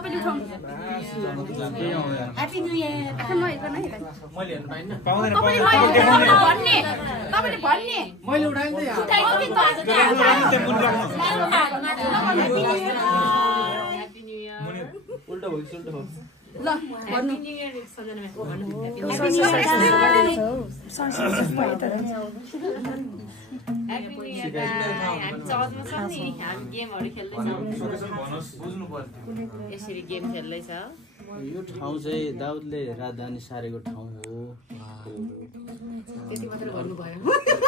तपाईले उठाउनु happy new year म हेर्न है मैले हेर्न पाइन्न पाउँदैन भन्ने तपाईले भन्ने मैले उठाएँ नि ह्यापी न्यू इयर उल्टा भयो उल्टा भयो ल भन्नु न्यू इयर सम्झनामा ह्यापी न्यू इयर हामी चर्चमा छौं नि हामी गेमहरु खेल्दै छौं बुझ्नु पर्यो यसरी गेम खेल्दै छ यो ठाउँ चाहिँ दाउदले राजधानी सारेको ठाउँ हो त्यति मात्र भन्नु भयो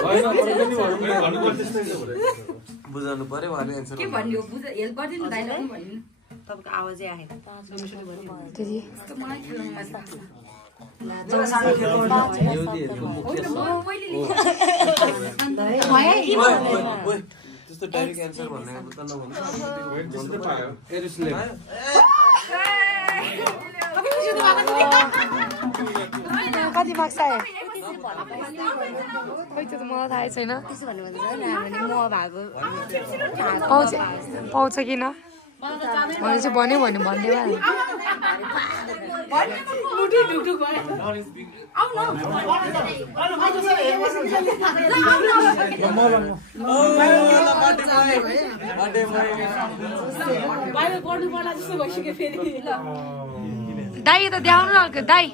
हैन पनि भन्नु पर्छ त्यस्तै बुझाउनु पर्यो भने आन्सर के भन्नु बुझ हेल्प गर्दिनु डायलग पनि भन्नु तपाईको आवाजै आएन त्यति यस्तो मलाई खेल्न मन लाग्छ त्यस्तो डाइरेक्ट आन्सर भन्ने त नभन्नु त्यस्तै पायो एरुसलेम कति मार्क्स आयो खै त्यो त मलाई थाहै छैन त्यसो भन्नु म भएको पाउँछ किन मैले चाहिँ भन्यो भने भन्दैन दाइ त द्याउनु न दाइ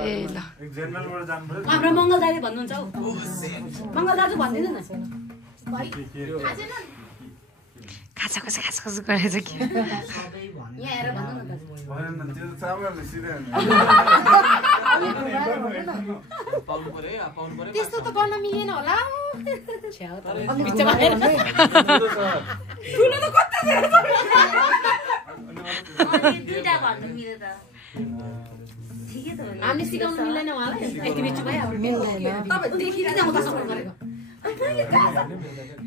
ए ल हाम्रो मंगल दाइले भन्नुहुन्छ हौ मंगल दाजु भन्दिनु न खासा गरेछ कि यहाँ हेर भन्नु न भएन त्यो चामलले सिधै पाउनु पर्यो पाउनु पर्यो त्यस्तो त गर्न मिलेन होला बिचमा हेर ठुलो त कति दुईटा भन्नु मिल्यो त ठिकै त हो हामीले सिकाउनु मिल्दैन उहाँलाई यति बिच भयो मिल्दैन तपाईँ देखिरहेको उता सपोर्ट गरेको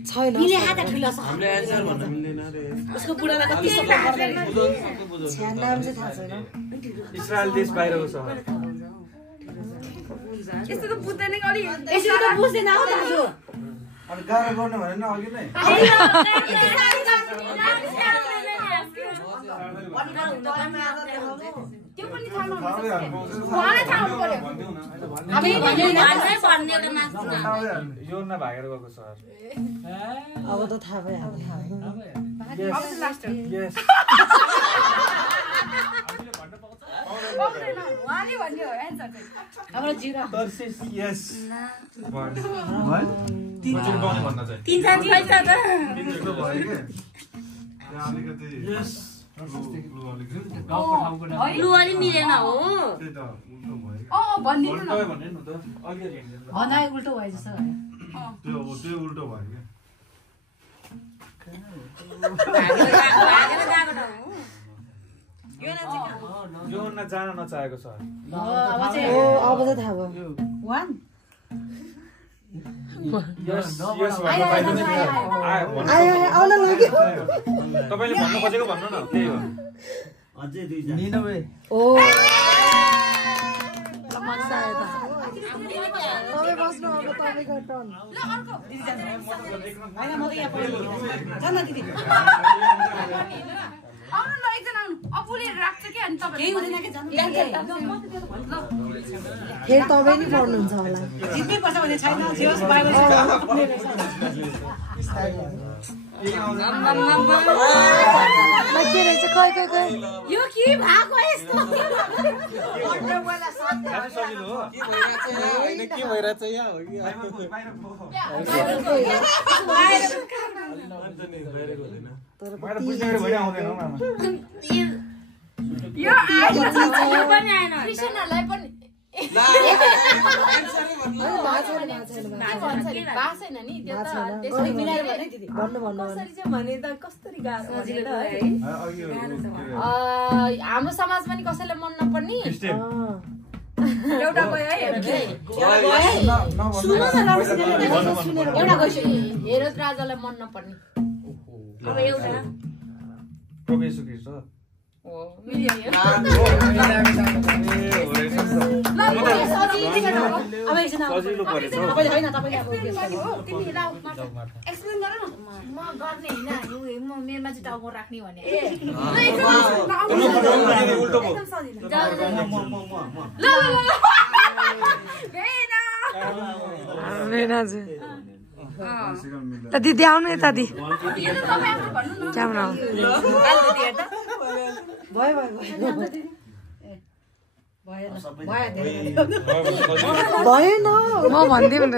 छैन मिले हात ठुलो छ हामीले आन्सर भन्न मिल्दैन रे उसको बुढालाई कति सपोर्ट गर्दै नाम चाहिँ थाहा छैन इस्रायल देश बाहिरको सहर यस्तो त बुझ्दैन अलि यसरी त बुझ्दैन हो दाजु अनि गाह्रो गर्ने भने न अघि नै त्यो पनि थाहा नहुन्छ उहाँलाई थाहा हुनु पर्यो हामी भन्ने एउटा मार्क्स यो न भागेर गएको सहर अब त थाहा भयो अब लास्ट यस उहाँले भन्यो एन्सर चाहिँ हाम्रो जिरो तर्सिस यस तीन पाउने भन्न चाहिँ तीन साथी भइछ त अलिकति यस लु अलि मिलेन हो भन्दिनु न भन्ने न त अघि भनाइ उल्टो भयो जस्तो त्यो उल्टो भयो क्या यो न जान नचाहेको सहर अब त थाहा भयो आउन लाग्यो तपाईले भन्नु खोजेको भन्नु न त्यही हो अझै दुईजना निनवे ओ मजा आयो त तपाईँ बस्नु अब तपाईँको टर्न ल अर्को दिदी जान्छ हैन म त यहाँ पढ्छु जान दिदी आउनु ल एकजना आउनु अपुले राख्छ के अनि तपाईँ केही हुँदैन के जानु फेरि तपाईँ नि पढ्नुहुन्छ होला जित्नै पर्छ भने छैन जियोस बाइबल यो के भएको यस्तो सजिलो हो के भइरहेछ यहाँ हो कि बाहिर बुझ्ने गरी भइ आउँदैन हो मामा यो पनि आएन क्रिस्चियनहरुलाई पनि छैन नि त्यो त त्यसरी मिलाएर भन्नै दिदी कसरी चाहिँ भने त कसरी गाह्रो हाम्रो समाजमा नि कसैलाई मन नपर्ने एउटा गयो है एउटा गइसक्यो हेरोद राजालाई मन नपर्ने अब एउटा प्रोफेसर ख्रिस्ट हो मिल्यो ल अब एकछिन सजिलो परेछ हौ। तपाईले हैन तपाईले अब तिमी लाउ एक्सप्लेन गर न म गर्ने हैन म मेरोमा चाहिँ टाउको राख्ने भने उल्टो भयो। भेनाजु त दिदी आउनु यता दि क्यामेरा भयो भएन म भन्दिउँ न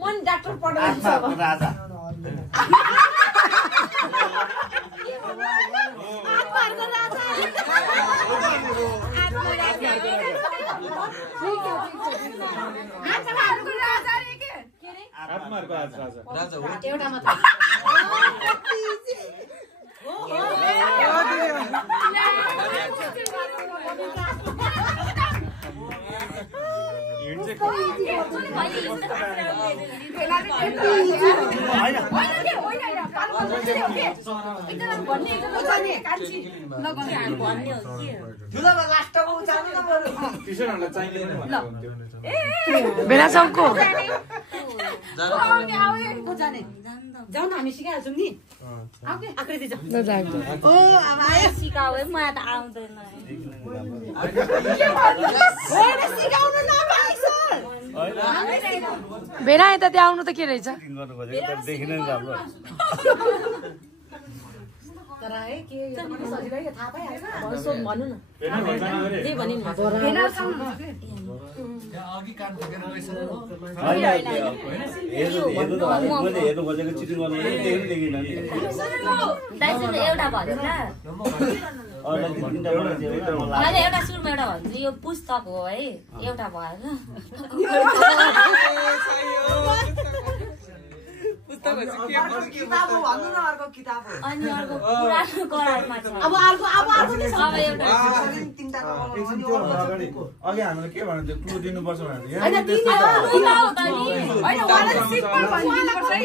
मन डाक्टर पढाउँछ राजा आत्माहरुको आज राजा राजा हो एउटा मात्र टिसनहरुलाई चाहिने नै भनेको हुन्थ्यो। भेना चौको जाऊ न हामी सिकाइहाल्छौँ नि आकृति जाऊ ल जाऊ ओ अब आयो सिकाऊ है मलाई त आउँदैन सिकाउनु नपाइ सर भेना यता त्यहाँ आउनु त के रहेछ देखिन नि राम्रो तर है के यो पनि सजिलै थाहा पाइहाल्छ सोध भन्नु न भेना भन्दैन अरे। के भनिन् अघि कान फुकेर गइसक्यो हेर्नु मैले हेर्नु खोजेको चिटिङ गर्नु देखिन नि दाइजु एउटा भन्नु ल अरूलाई तिनटा बनाउँथ्यो मैले एउटा सुरुमा एउटा भन्छु यो पुस्तक हो है एउटा भएन किताब हो भन्नु न अर्को किताब हो अनि अर्को पुरानो करारमा छ अब अर्को नि अब एउटा तिनटा एकछिन त्यो भन्दा अगाडि अघि हामीले के भन्नु थियो क्लु दिनुपर्छ भनेर यहाँ हैन त्यस्तो छ। पुलाउ त नि हैन वाला सिम्पल भनिदिनुपर्छ है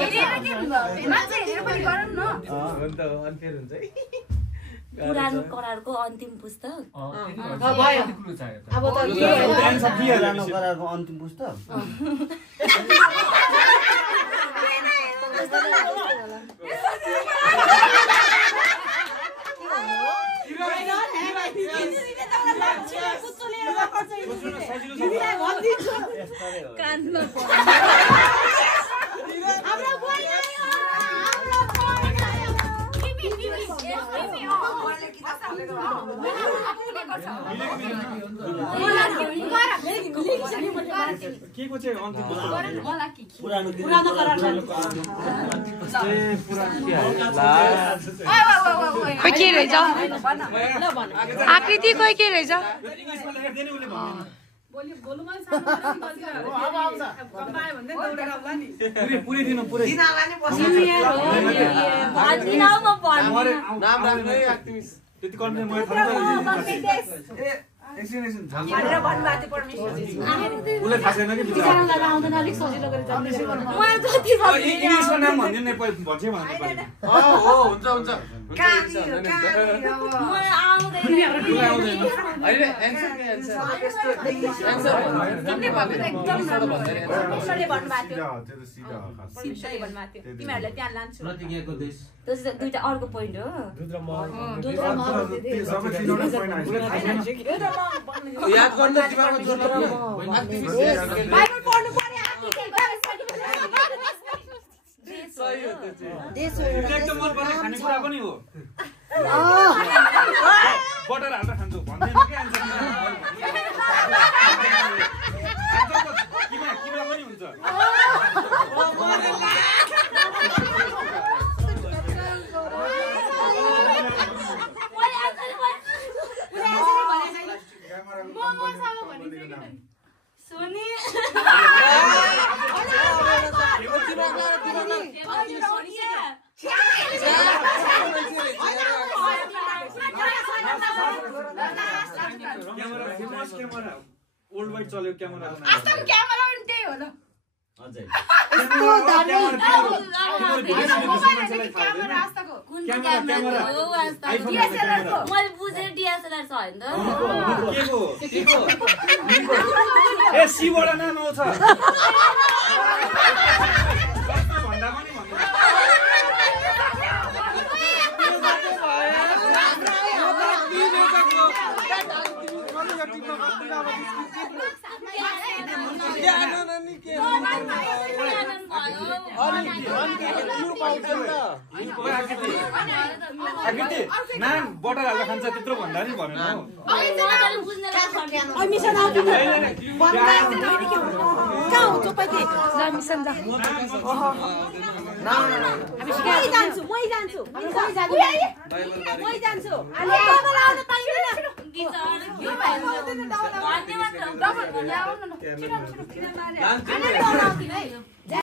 हेरेर के हुन्छ मान्छे हेरेर पनि गरौँ न हुन्छ अनफेयर हुन्छ है पुरानो करारको अन्तिम पुस्तक भयो अब त के ध्यान सब दिइहाल्यो पुरानो करारको अन्तिम पुस्तक कानमा के को चाहिँ अन्तिम पुरानो करार खोइ के रहेछ आकृति खोइ के रहेछ इंग्लिशमा लेखेर दिने उले भन्नु पुरै दिनु पुरै नाम राख्दै एक्टिभिस्ट त्यति गर्ने मैले थाहा एकछिन भनेर भन्नुभएको थियो परमेश्वरजी उले थाहा छैन कि बिचारालाई आउँदैन अलिक सजिलो गरी जान्ने इंग्लिशमा नाम भनिदिनु नै भन्छ भन्नु हो हुन्छ हुन्छ मलाई आउँदैन अहिले एन्सर के एन्सर तिमीले भन्नु त एकदम परमेश्वरले भन्नुभएको थियो परमेश्वरले भन्नुभएको थियो तिमीहरूलाई त्यहाँ लान्छु प्रतिज्ञाको देश त्यो चाहिँ दुईटा अर्को पोइन्ट हो याद गर्न दिमागमा जोड लाग्यो बाइबल पढ्नु पर्ने सही हो त्यो चाहिँ देश हो एकदम मन पर्ने खानेकुरा पनि हो बटर हाल्दा खान्छु भन्दैन के आन्सर किमा पनि हुन्छ सुनि क्यामेरा ओल्ड वाइड चल्यो क्यामेरा आजकल क्यामेरा पनि त्यही हो ल अझै क्यामेरा आजको कुन मैले बुझेर डिएसएलआर छ होइन ए सीबाट नाम आउँछ नाम बटर हाल्दा खान्छ त्यत्रो भन्दा नि भनेन धन्यवाद